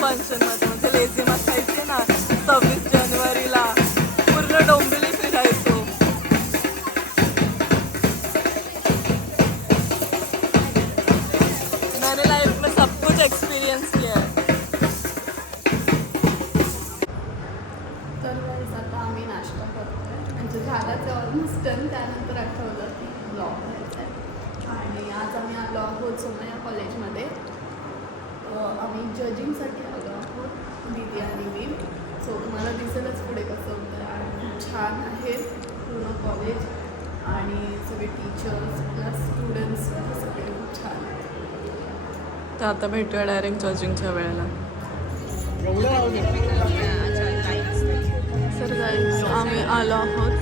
फंक्शनमध्ये म्हणजे लेझिम असायचे ना 26 जानेवारीला पूर्ण डोंबिवली फिरायचो. मैंने लाइफ में सब कुछ एक्सपीरियंस किया है. तर आता आम्ही नाश्ता करतोय म्हणजे झालाच ऑलमोस्ट डन. त्यानंतर आठवलं की ब्लॉग घ्यायचा आहे आणि आज आम्ही आलो आहोत सोमय्या कॉलेजमध्ये. आम्ही जजिंगसाठी आलो आहोत दीदी आणि मी. सो तुम्हाला दिसेलच पुढे कसं होतं आणि खूप छान आहे पूर्ण कॉलेज आणि सगळे टीचर्स प्लस स्टुडंट्स सगळे खूप छान आहेत. तर आता भेटूया डायरेक्ट जजिंगच्या वेळेला. तर गाईज आम्ही आलो आहोत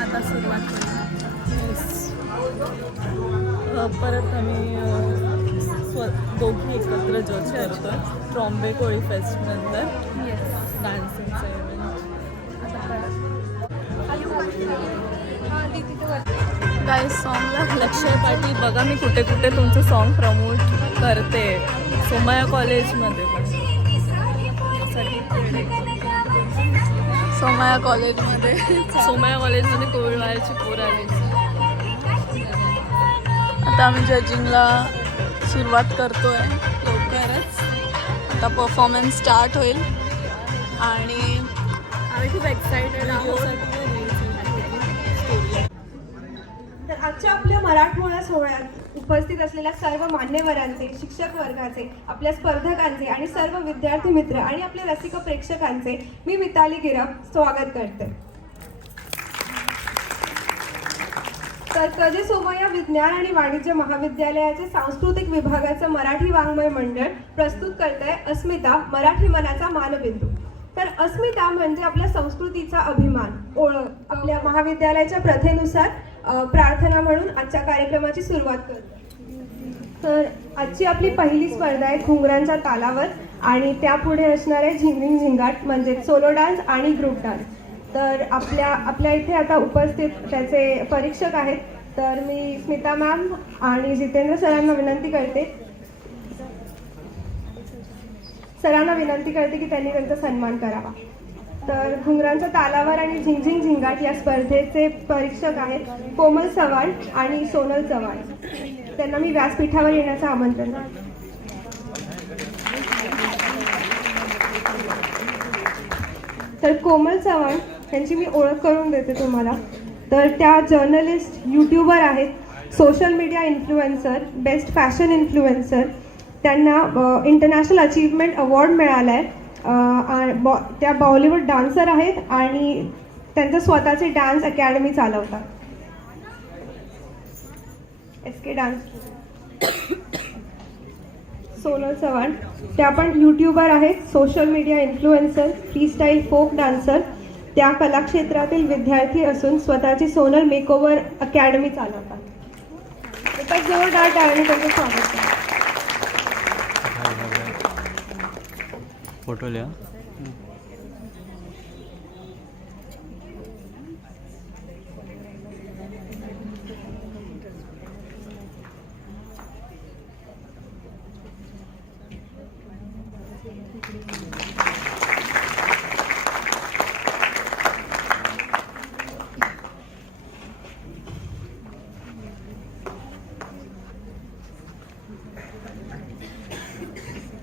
आता सुरुवात परत आम्ही दोघी एकत्र जज करतो ट्रॉम्बे कोळी फेस्ट नंतर डान्सिंगचं इव्हेंट. गाईज सॉन्गला लक्ष्य पाटील बघा मी कुठे कुठे तुमचं सॉन्ग प्रमोट करते सोमय्या कॉलेजमध्ये पण. सोमय्या कॉलेजमध्ये कोविडवाल्याची पोर आली. आता आम्ही जजिंगला सुरुवात करतोय लवकरच. आता परफॉर्मन्स स्टार्ट होईल आणि आम्ही खूप एक्सायटेड आहोत. तर आजच्या आपल्या मराठमोळा सोहळ्यात उपस्थित असलेल्या सर्व मान्यवरांचे, शिक्षक वर्गाचे, आपल्या स्पर्धकांचे आणि सर्व विद्यार्थी मित्र आणि आपल्या रसिक प्रेक्षकांचे मी मिताली गिरप स्वागत करते. तर तजे सोमय्या विज्ञान आणि वाणिज्य महाविद्यालयाचे सांस्कृतिक विभागाचं मराठी वाङ्मय मंडळ प्रस्तुत करतंय अस्मिता मराठी मनाचा मानबिंदू. तर अस्मिता म्हणजे आपल्या संस्कृतीचा अभिमान, ओळख. आपल्या महाविद्यालयाच्या प्रथेनुसार प्रार्थना म्हणून आजच्या कार्यक्रमाची सुरुवात करतो. तर आजची आपली पहिली स्पर्धा आहे घुंगरांच्या तालावर आणि त्यापुढे असणार आहे झिंगरिंग झिंगाट म्हणजे सोलो डान्स आणि ग्रुप डान्स. तर आपल्या इथे आता उपस्थित त्याचे परीक्षक आहेत. तर मी स्मिता मॅम आणि जितेंद्र सरांना विनंती करते की त्यांनी त्यांचा सन्मान करावा. तर घुंगरांच्या तालावर आणि झिंगझिंग झिंगाट या स्पर्धेचे परीक्षक आहेत कोमल चव्हाण आणि सोनल चव्हाण. त्यांना मी व्यासपीठावर येण्याचं आमंत्रण करते. तर कोमल चव्हाण यांची मी ओळख करून देते तुम्हाला. तर त्या जर्नलिस्ट, यूट्यूबर आहेत, social media influencer, best fashion influencer. त्यांना इंटरनॅशनल अचीवमेंट अवॉर्ड मिळाला आहे. त्या बॉलिवूड डान्सर आहेत आणि त्यांचं स्वतःचे डान्स अकॅडमी चालवतात SK डान्स. सोनल चव्हाण त्या पण यूट्यूबर आहेत, social media influencer, freestyle folk dancer. त्या कलाक्षेत्रातील विद्यार्थी असून स्वतःची सोनल मेकओव्हर अकॅडमी चालवतात. एका जोरदार टाळ्याने त्यांचं स्वागत करा. फोटो लिहा.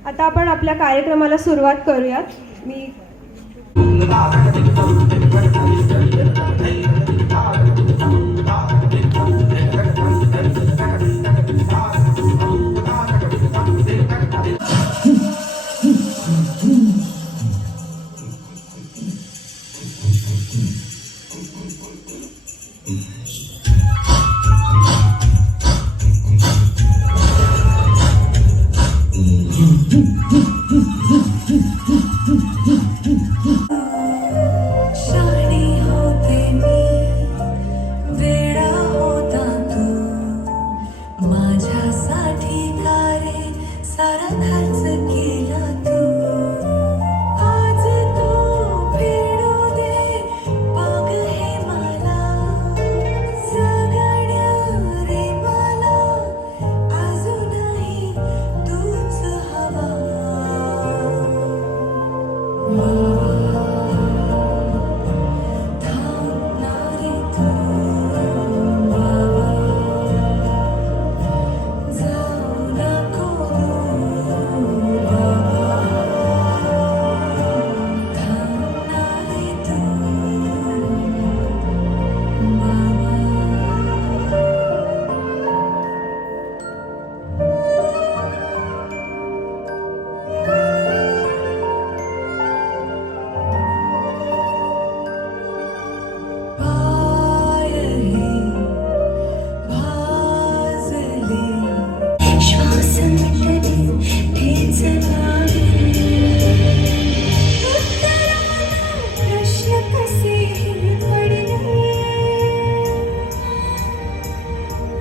आता आपण आपल्या कार्यक्रमाला सुरुवात करूयात. मी शाणी होते मी, वेडा होता तू, माझ्यासाठी कारे सारा खर्च केला तू. आज तू फेडू दे पाग हे मला, जगण्या रे मला अजूनही तूच हवा. थांबणारे तू बाबा, जाऊ नको बाबा, थांबणारे तू बाबा. पाय हे भाजले, श्वास मिटले, ठेच लागली, उत्तराला प्रश्न कसेही पडले,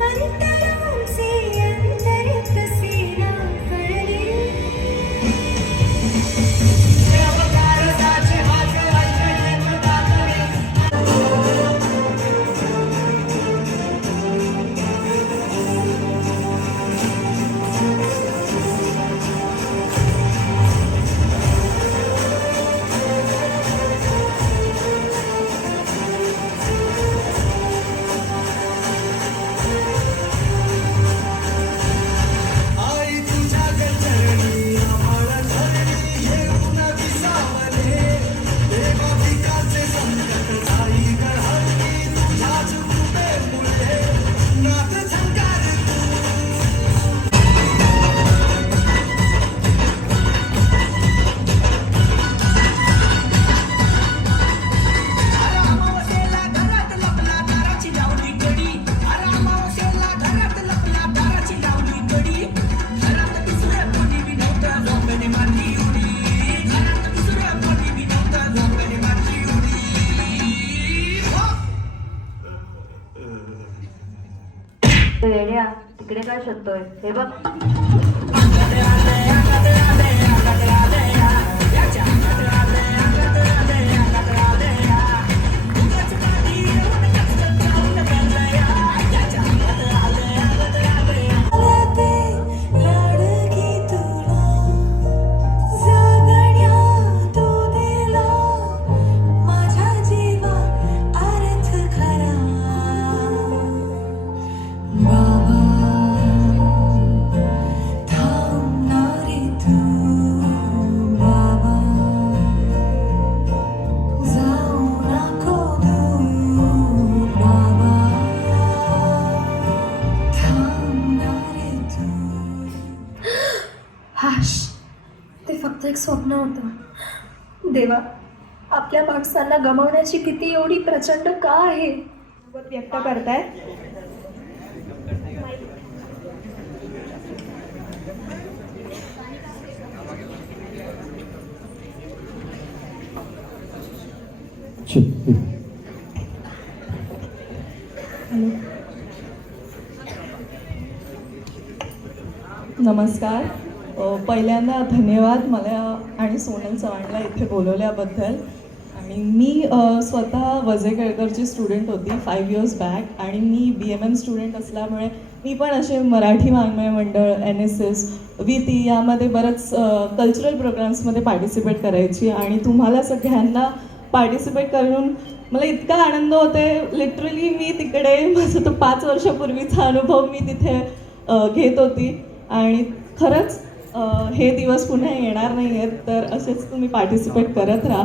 अंतराचे अंतर कसे ना कळले. आई तुझ्या गचरणी आम्हाला धरणी येऊन विसावले, देवा पिकाचे संकट जाई गळहळली, तुझ्याच कृपेमुळे नाथ झंकार तू. अमावस्येला घरात लपला दाराची लावली कडी, अमावस्येला घरात लपला दाराची लावली कडी, घरात दुसऱ्या कोणी बी नव्हतं झोंबेने मारली उडी, घरात दुसऱ्या कोणी बी नव्हतं झोंबेने मारली उडी. वेड्या, तिकडे काय शोधतोय? हे बघ. लाडकी तुला, जगण्या तू दिला, माझ्या जीवा अर्थ खरा. बाबा, थांबणारे तू बाबा, जाऊ नको दूर बाबा, थांबणारे तू. हाश, ते फक्त एक स्वप्न होतं. देवा, आपल्या माणसांना गमावण्याची भीती एवढी प्रचंड का आहे? मत व्यक्त करताय. नमस्कार. पहिल्यांदा धन्यवाद मला आणि सोनल चव्हाणला इथे बोलवल्याबद्दल. आणि मी स्वतः वजे केळकरची स्टुडंट होती 5 years बॅक, आणि मी BMN स्टुडंट असल्यामुळे मी पण असे मराठी वाङ्मय मंडळ, NSS, VT यामध्ये बरंच कल्चरल प्रोग्राम्समध्ये पार्टिसिपेट करायची. आणि तुम्हाला सगळ्यांना पार्टिसिपेट करून मला इतका आनंद होते. लिटरली मी तिकडे माझा तो 5 वर्षापूर्वीचा अनुभव मी तिथे घेत होती. आणि खरंच हे दिवस पुन्हा येणार नाही आहेत, तर असेच तुम्ही पार्टिसिपेट करत राहा.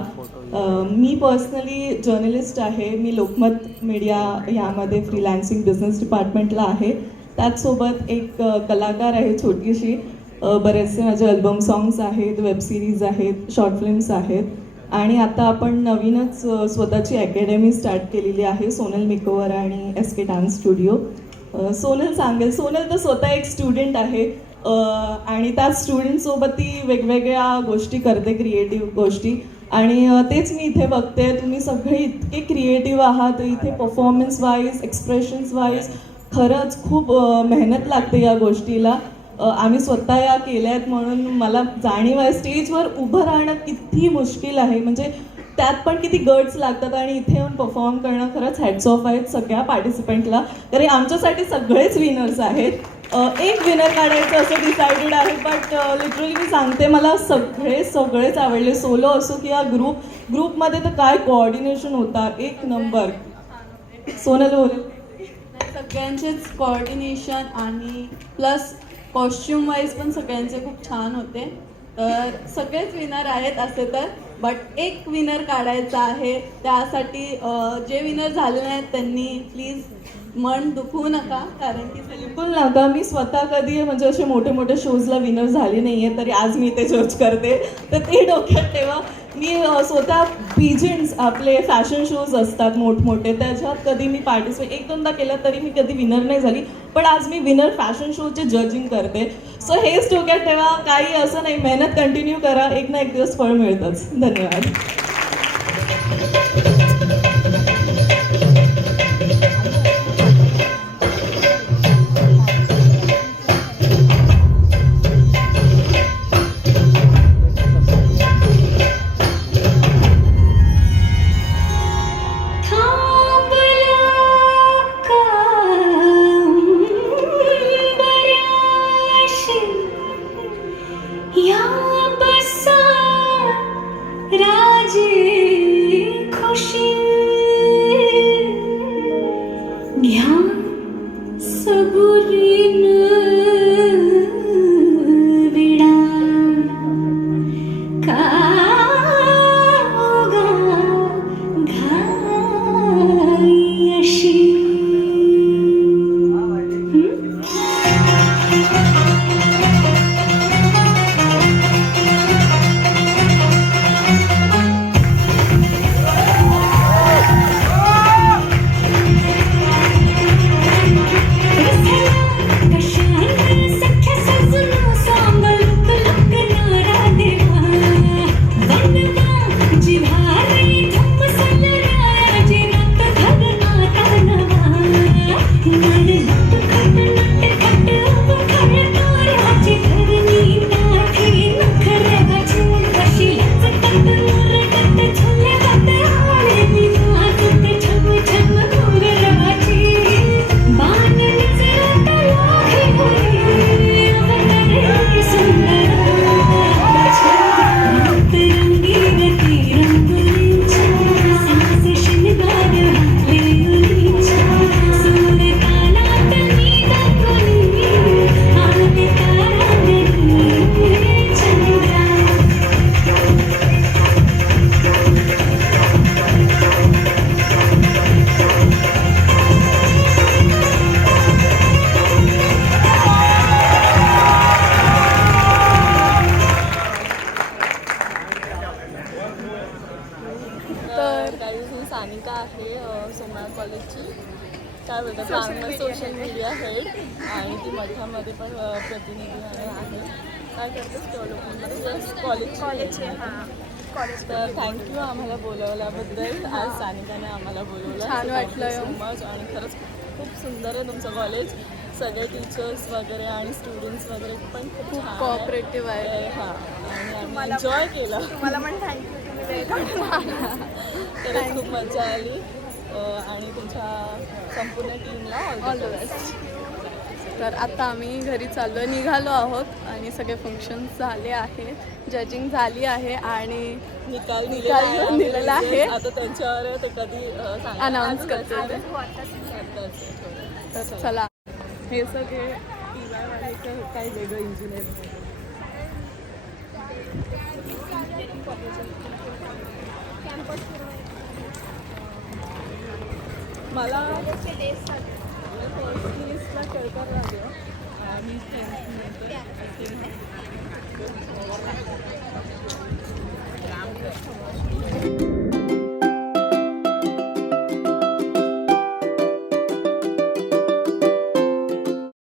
मी पर्सनली जर्नलिस्ट आहे. मी लोकमत मीडिया यामध्ये फ्रीलान्सिंग बिझनेस डिपार्टमेंटला आहे. त्याचसोबत एक कलाकार आहे छोटीशी. बरेचसे माझे अल्बम सॉंग्स आहेत, वेब सिरीज आहेत, शॉर्ट फिल्म्स आहेत. आणि आता आपण नवीनच स्वतःची अकॅडमी स्टार्ट केलेली आहे, सोनल मेकओव्हर आणि SK डान्स स्टुडिओ. सोनल सांगेल. सोनल तर स्वतः एक स्टुडंट आहे आणि त्या स्टुडंटसोबत ती वेगवेगळ्या गोष्टी करते, क्रिएटिव्ह गोष्टी. आणि तेच मी इथे बघते, तुम्ही सगळे इतके क्रिएटिव्ह आहात इथे. परफॉर्मन्स वाईज, एक्सप्रेशन्स वाईज खरंच खूप मेहनत लागते या गोष्टीला. आम्ही स्वतः या केल्या आहेत म्हणून मला जाणीव आहे स्टेजवर उभं राहणं किती मुश्किल आहे, म्हणजे त्यात पण किती गट्स लागतात. आणि इथे येऊन परफॉर्म करणं खरंच हॅट्स ऑफ आहेत सगळ्या पार्टिसिपंटला. कारण आमच्यासाठी सगळेच विनर्स आहेत. एक विनर काढायचं असं डिसाइडेड आहे, बट लिटरली मी सांगते मला सगळेच आवडले. सोलो असो किंवा ग्रुपमध्ये तर काय कोऑर्डिनेशन होता, एक नंबर. सोनल बोल. सगळ्यांचेच कोऑर्डिनेशन आणि प्लस कॉस्ट्युम वाईज पण सगळ्यांचे खूप छान होते. तर सगळेच विनर आहेत असे तर, बट एक विनर काढायचा आहे. त्यासाठी जे विनर झाले नाहीत त्यांनी प्लीज मन दुखवू नका, कारण की बिलकुल नका. मी स्वतः कधी म्हणजे असे मोठे मोठे शोजला विनर झाली नाही आहे, तरी आज मी ते जज करते. तर ते डोक्यात ठेवा. मी स्वतः पिजन्स आपले फॅशन शोज असतात मोठमोठे, त्याच्यात कधी मी पार्टिसिपेट 1-2दा केलं तरी मी कधी विनर नाही झाली. पण आज मी विनर फॅशन शोचे जजिंग करते. सो हेच डोक्यात ठेवा. काही असं नाही, मेहनत कंटिन्यू करा, एक ना एक दिवस फळ मिळतंच. धन्यवाद. सानिका आहे सोमनाथ कॉलेजची, काय बोलतात सोशल मीडिया हेड, आणि ती मठामध्ये पण प्रतिनिधी आहे. काय करतेस डेव्हलपमेंटमध्ये कॉलेजचे. तर थँक्यू आम्हाला बोलवल्याबद्दल. आज सानिकाने आम्हाला बोलवलं, छान वाटलं सो मच. आणि खरंच खूप सुंदर आहे तुमचं कॉलेज. सगळे टीचर्स वगैरे आणि स्टुडंट्स वगैरे पण खूप कोऑपरेटिव्ह आहे. हां, आणि आम्ही एन्जॉय केलं. मला पण थँक्यू, खरंच खूप मजा आली. आणि तुमच्या संपूर्ण टीमला ऑल द बेस्ट. तर आता आम्ही घरी निघालो आहोत आणि सगळे फंक्शन्स झाले आहेत, जजिंग झाली आहे आणि निकाल दिलेला आहे. आता त्यांच्यावर ते कधी अनाऊन्स करते. तर चला, हे सगळे TY वाले काही वेगळं इंजिनिअरिंग मला फर्स्ट लिस्टला केळकर लागेल मी 10th नंतर